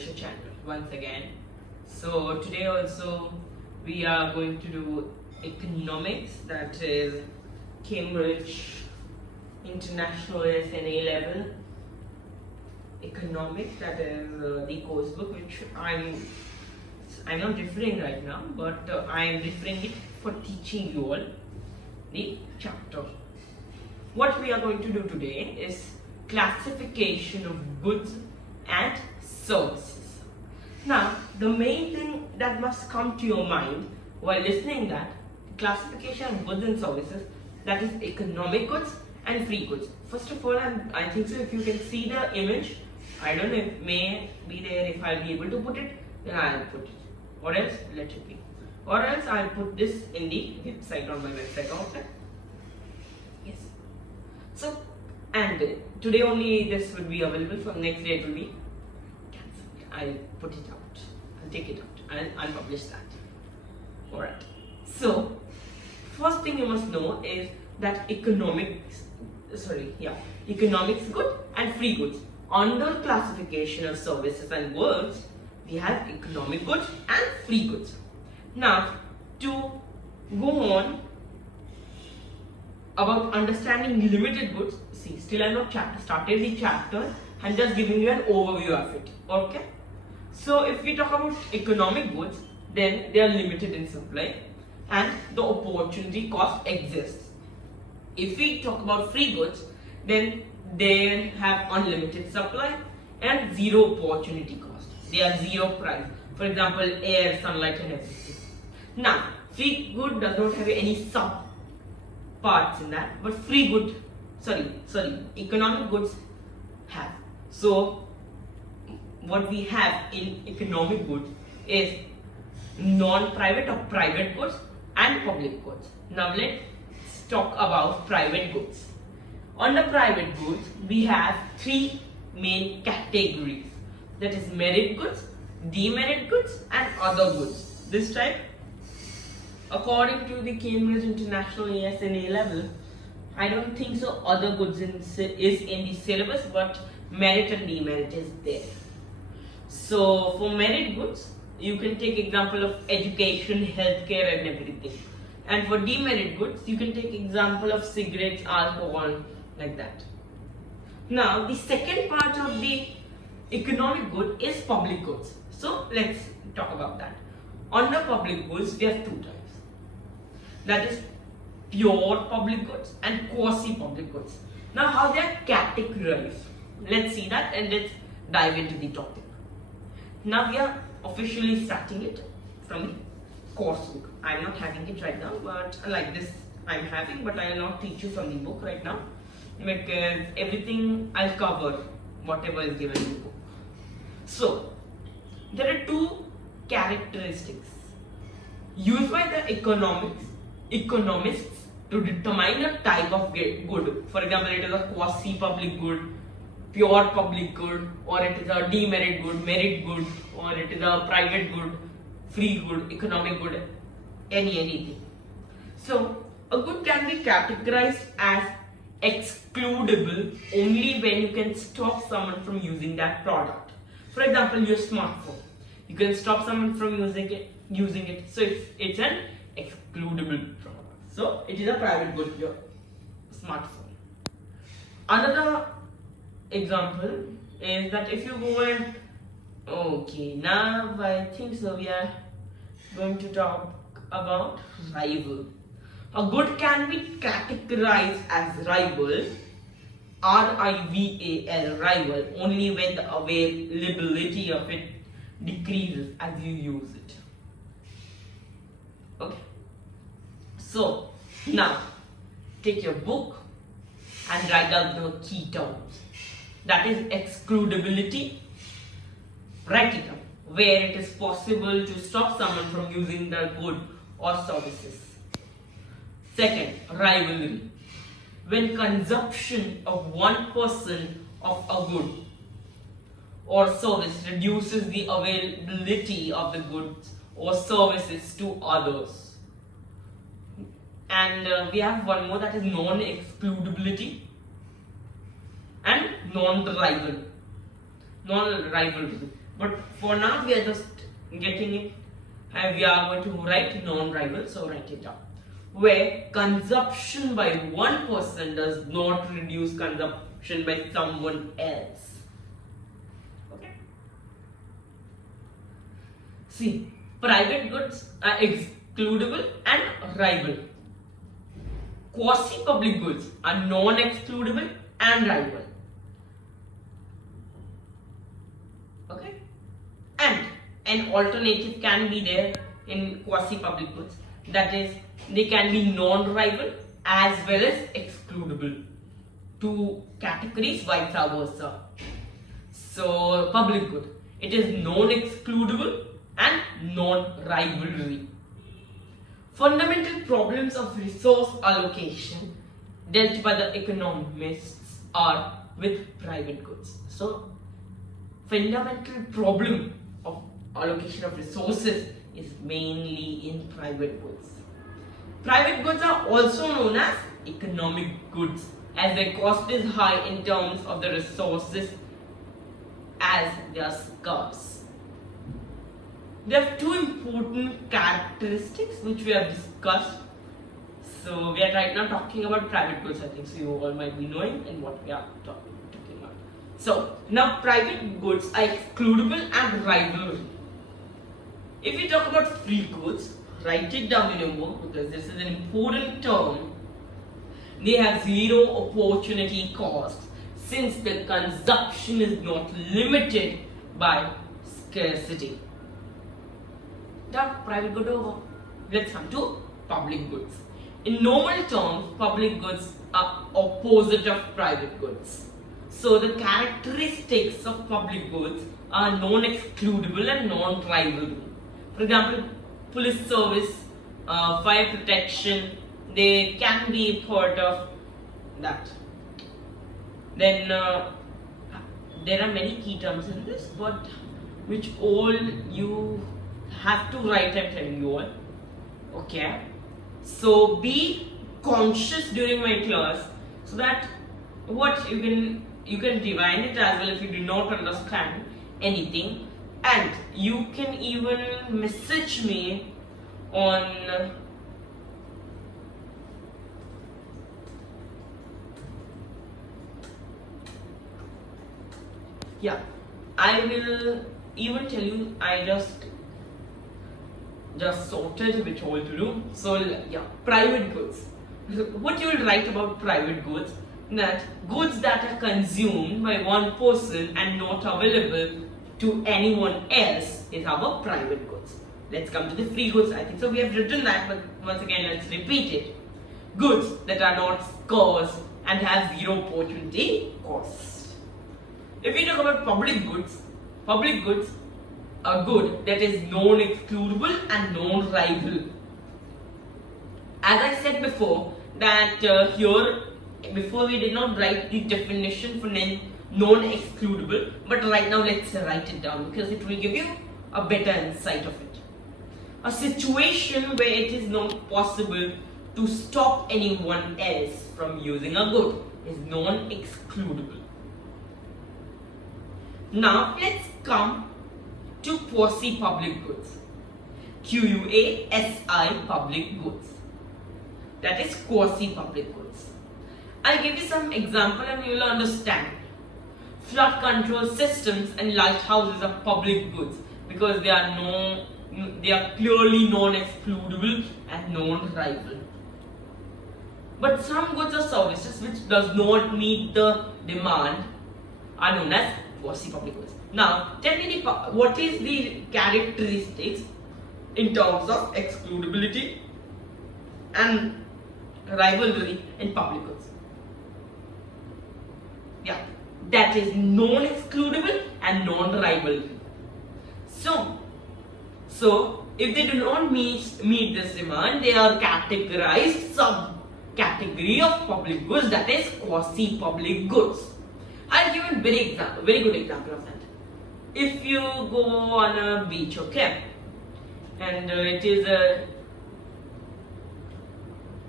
Agriculture channel once again. So today also we are going to do economics, that is Cambridge International SNA level economics, that is the course book which I'm not referring right now, but I am referring it for teaching you all the chapter. What we are going to do today is classification of goods and services. Now, the main thing that must come to your mind while listening that classification of goods and services, that is economic goods and free goods. First of all, I think so if you can see the image, I don't know if it may be there, if I'll be able to put it, then I'll put it, or else let it be, or else I'll put this in the website, on my website. Okay, yes. So, and today only this would be available, from next day it will be cancelled. I'll put it out, I'll take it out, I'll publish that. Alright, so first thing you must know is that economics good and free goods. Under classification of services and goods, we have economic goods and free goods. Now, to go on about understanding limited goods, see, still I have not started the chapter, I'm just giving you an overview of it. Okay, so if we talk about economic goods, then they are limited in supply and the opportunity cost exists. If we talk about free goods, then they have unlimited supply and zero opportunity cost. They are zero price. For example, air, sunlight and everything. Now, free good does not have any sub parts in that, but economic goods have. So, what we have in economic goods is non-private or private goods and public goods. Now let's talk about private goods. Under private goods, we have three main categories, that is merit goods, demerit goods and other goods. This type, according to the Cambridge International ASNA level, I don't think so other goods is in the syllabus, but merit and demerit is there. So for merit goods, you can take example of education, healthcare and everything. And for demerit goods, you can take example of cigarettes, alcohol, like that. Now, the second part of the economic good is public goods. So let's talk about that. Under public goods, we have two types. That is pure public goods and quasi-public goods. Now, how they are categorized? Let's see that and let's dive into the topic. Now, we are officially starting it from the course book. I'm not having it right now, but like this I'm having, but I will not teach you from the book right now, because everything I'll cover whatever is given in the book. So there are two characteristics used by the economists to determine a type of good. For example, it is a quasi-public good, pure public good, or it is a demerit good, merit good, or it is a private good, free good, economic good, anything. So a good can be categorized as excludable only when you can stop someone from using that product. For example, your smartphone, you can stop someone from using it. So it's an excludable product. So it is a private good, your smartphone. Another example is that if you go and okay, now I think so we are going to talk about rival. A good can be categorized as rival, R-I-V-A-L, rival, only when the availability of it decreases as you use it. Okay. So, now, take your book and write down the key terms. That is excludability. Write it down, where it is possible to stop someone from using the good or services. Second, rivalry. When consumption of one person of a good or service reduces the availability of the goods or services to others. And we have one more, that is non-excludability and non-rivalry. But for now we are just getting it, and we are going to write non-rival, so write it down. Where consumption by one person does not reduce consumption by someone else. Okay. See, private goods are excludable and rival. Quasi-public goods are non-excludable and rival. Okay. And an alternative can be there in quasi-public goods. That is, they can be non-rival as well as excludable. Two categories, vice versa. So, public good, it is non-excludable and non-rivalry. Fundamental problems of resource allocation dealt by the economists are with private goods. So, fundamental problem of allocation of resources is mainly in private goods. Private goods are also known as economic goods, as their cost is high in terms of the resources as they are scarce. There are two important characteristics which we have discussed. So we are right now talking about private goods, I think, so you all might be knowing and what we are talking about. So now private goods are excludable and rivalry. If we talk about free goods, write it down in your book because this is an important term. They have zero opportunity cost since the consumption is not limited by scarcity. Now, private good over. Let's come to public goods. In normal terms, public goods are opposite of private goods. So the characteristics of public goods are non-excludable and non-rivalry. For example, police service, fire protection, they can be part of that. Then there are many key terms in this, but which all you have to write, I'm telling you all. Okay. So be conscious during my class so that what you can rewind it as well if you do not understand anything, and you can even message me on I will even tell you, I just sorted which all to do. So yeah, private goods. What you will write about private goods, that goods that are consumed by one person and not available to anyone else is our private goods. Let's come to the free goods. I think so we have written that, but once again let's repeat it. Goods that are not scarce and have zero opportunity cost. If we talk about public goods are good that is non-excludable and non-rival. As I said before, that here, before we did not write the definition for non-excludable, but right now let's write it down because it will give you a better insight of it. A situation where it is not possible to stop anyone else from using a good is non-excludable. Now let's come to quasi-public goods. QUASI public goods. That is quasi-public goods. I'll give you some example and you will understand. Flood control systems and lighthouses are public goods because they are clearly non-excludable and non-rival. But some goods or services which does not meet the demand are known as quasi-public goods. Now, tell me what is the characteristics in terms of excludability and rivalry in public goods. Yeah, that is non-excludable and non-rivalry. So if they do not meet this demand, they are categorized sub-category of public goods, that is quasi-public goods. I'll give a very good example of that. If you go on a beach, okay, and it is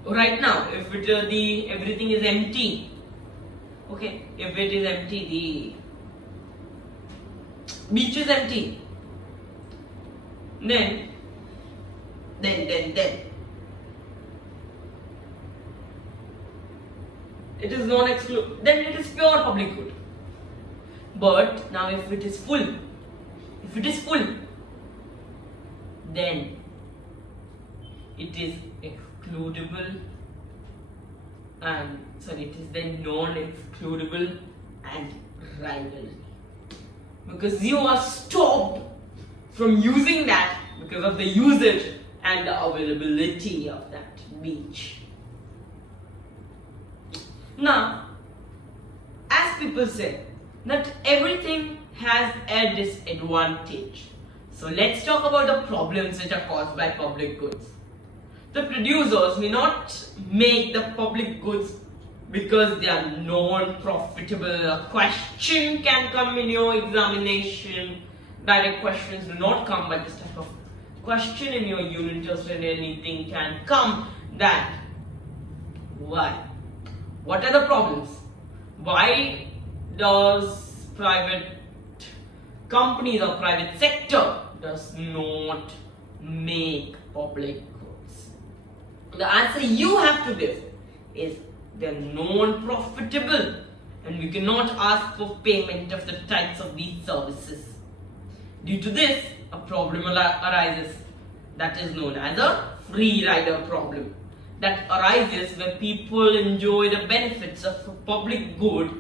right now, if everything is empty, okay, if it is empty, beach is empty, then it is non-exclusive, then it is pure public good. But now if it is full, then it is excludable and it is then non-excludable and rivalry, because you are stopped from using that because of the usage and the availability of that beach. Now, as people say, that everything has a disadvantage. So let's talk about the problems which are caused by public goods. The producers may not make the public goods because they are non-profitable. A question can come in your examination. Direct questions do not come, but this type of question in your unit test and anything can come. That why? What are the problems? Why does private companies or private sector does not make public goods? The answer you have to give is they're non-profitable and we cannot ask for payment of the types of these services. Due to this, a problem arises that is known as a free rider problem. That arises where people enjoy the benefits of a public good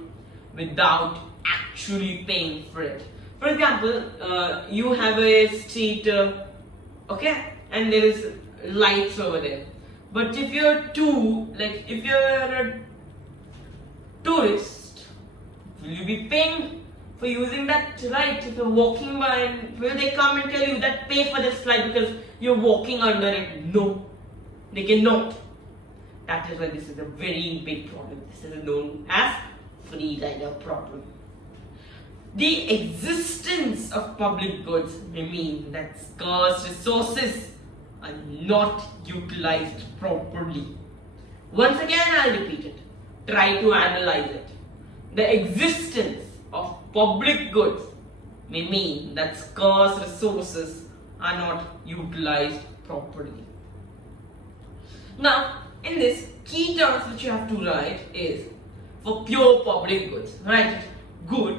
without actually paying for it. For example, you have a street, and there is lights over there. But if you're if you're a tourist, will you be paying for using that light? If you're walking by, and will they come and tell you that pay for this light because you're walking under it? No, they cannot. That is why this is a very big problem. This is known as free rider problem. The existence of public goods may mean that scarce resources are not utilized properly. Once again, I'll repeat it. Try to analyze it. The existence of public goods may mean that scarce resources are not utilized properly. Now, in this, key terms which you have to write is for pure public goods. Write good,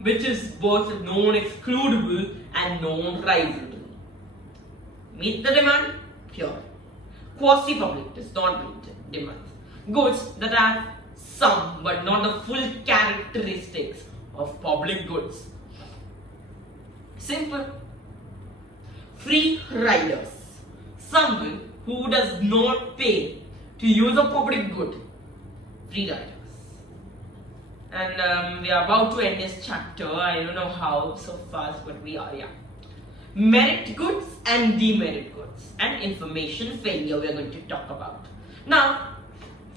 which is both non-excludable and non-rivalable. Meet the demand, pure. Quasi-public does not meet demands. Goods that have some but not the full characteristics of public goods. Simple. Free riders. Someone who does not pay to use a public good. Free riders. And we are about to end this chapter. I don't know how so fast, but we are, Merit goods and demerit goods and information failure we are going to talk about. Now,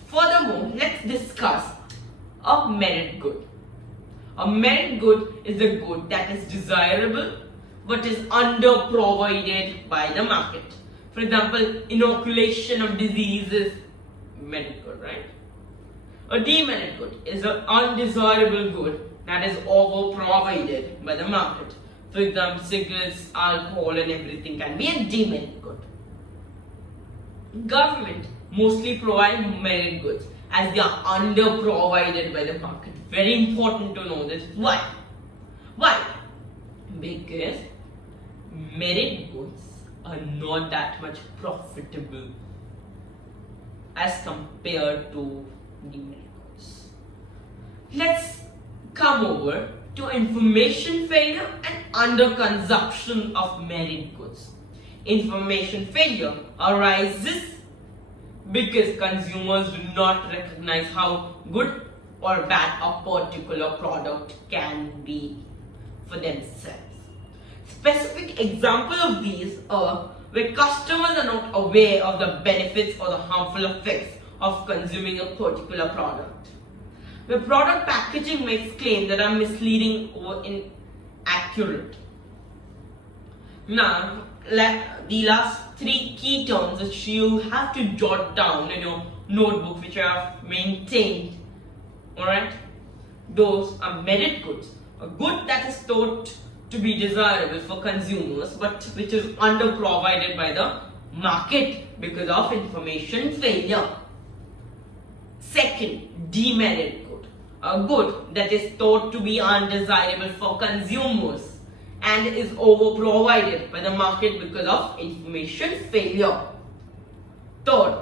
furthermore, let's discuss a merit good. A merit good is a good that is desirable but is under-provided by the market. For example, inoculation of diseases, merit good, right? A demerit good is an undesirable good that is over-provided by the market. For example, cigarettes, alcohol and everything can be a demerit good. Government mostly provide merit goods as they are under-provided by the market. Very important to know this. Why? Why? Because merit goods are not that much profitable as compared to demerit goods. Let's come over to information failure and under-consumption of merit goods. Information failure arises because consumers do not recognize how good or bad a particular product can be for themselves. Specific examples of these are where customers are not aware of the benefits or the harmful effects of consuming a particular product. Where product packaging makes claims that are misleading or inaccurate. Now, the last three key terms which you have to jot down in your notebook which you have maintained, alright? Those are merit goods. A good that is thought to be desirable for consumers but which is under-provided by the market because of information failure. Second, demerit good. A good that is thought to be undesirable for consumers and is over-provided by the market because of information failure. Third,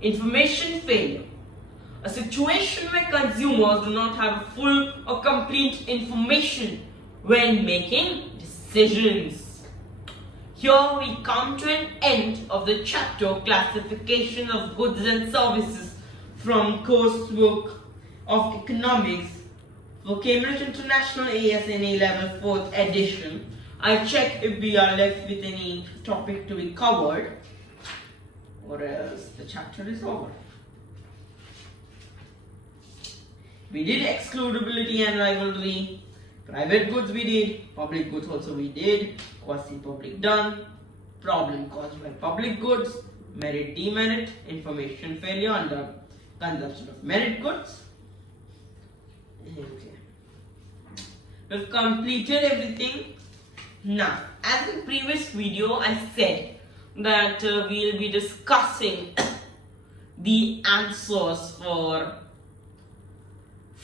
information failure. A situation where consumers do not have full or complete information when making decisions. Here we come to an end of the chapter Classification of Goods and Services from coursework of economics for Cambridge International ASNA Level 4th edition. I check if we are left with any topic to be covered or else the chapter is over. We did excludability and rivalry. Private goods we did. Public goods also we did. Quasi-public done. Problem caused by public goods. Merit demerit. Information failure under consumption of merit goods. Okay. We've completed everything. Now, as in previous video, I said that we'll be discussing the answers for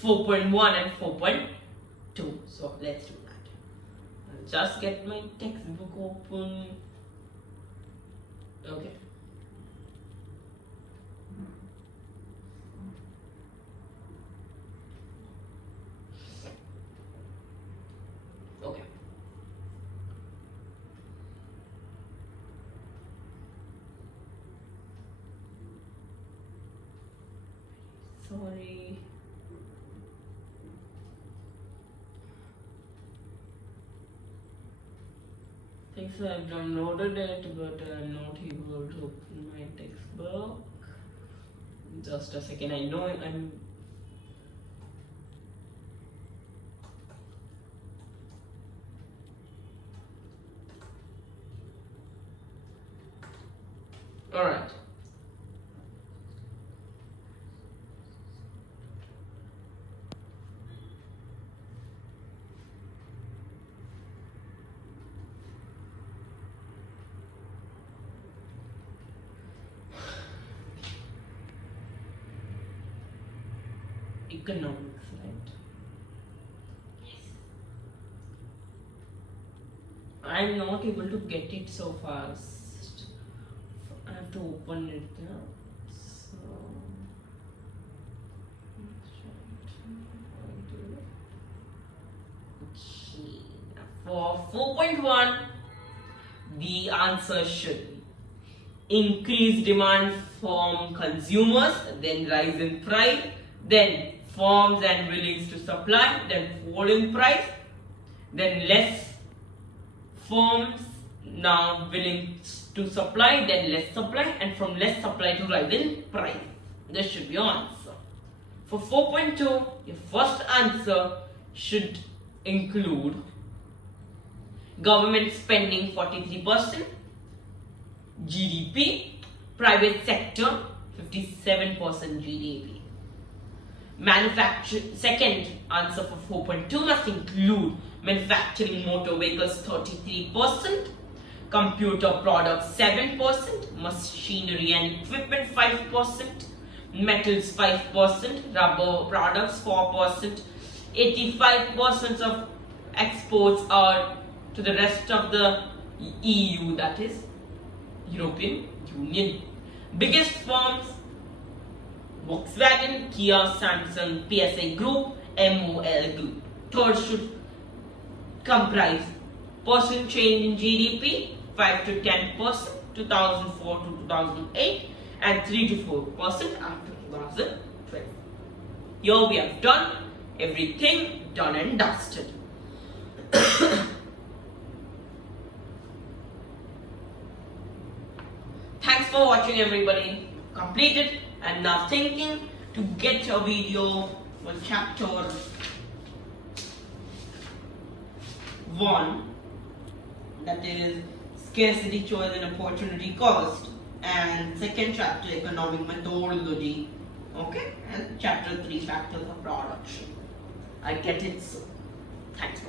4.1 and 4.2. So let's do that. I'll just get my textbook open. Okay. Okay. Sorry. I think so I've downloaded it, but I'm not able to open my textbook. Just a second. I know I'm. Alright. Economics, right? Yes. I'm not able to get it so fast. I have to open it now. So okay. For 4.1, the answer should be increased demand from consumers, then rise in price, then firms and willings to supply, then fall in price, then less firms now willing to supply, then less supply, and from less supply to rise in price. This should be your answer. For 4.2, your first answer should include government spending 43%, GDP, private sector 57% GDP. Second answer for 4.2 must include manufacturing motor vehicles 33%, computer products 7%, machinery and equipment 5%, metals 5%, rubber products 4%, 85% of exports are to the rest of the EU, that is European Union. Biggest firms: Volkswagen, Kia, Samsung, PSA Group, MOL Group. Third should comprise percent change in GDP 5 to 10%, 2004 to 2008, and 3 to 4% after 2012. Here we have done everything, done and dusted. Thanks for watching, everybody. Completed. And now thinking to get a video for chapter 1, that is scarcity, choice and opportunity cost, and second chapter economic methodology, okay, and chapter 3 factors of production. I get it soon. Thanks.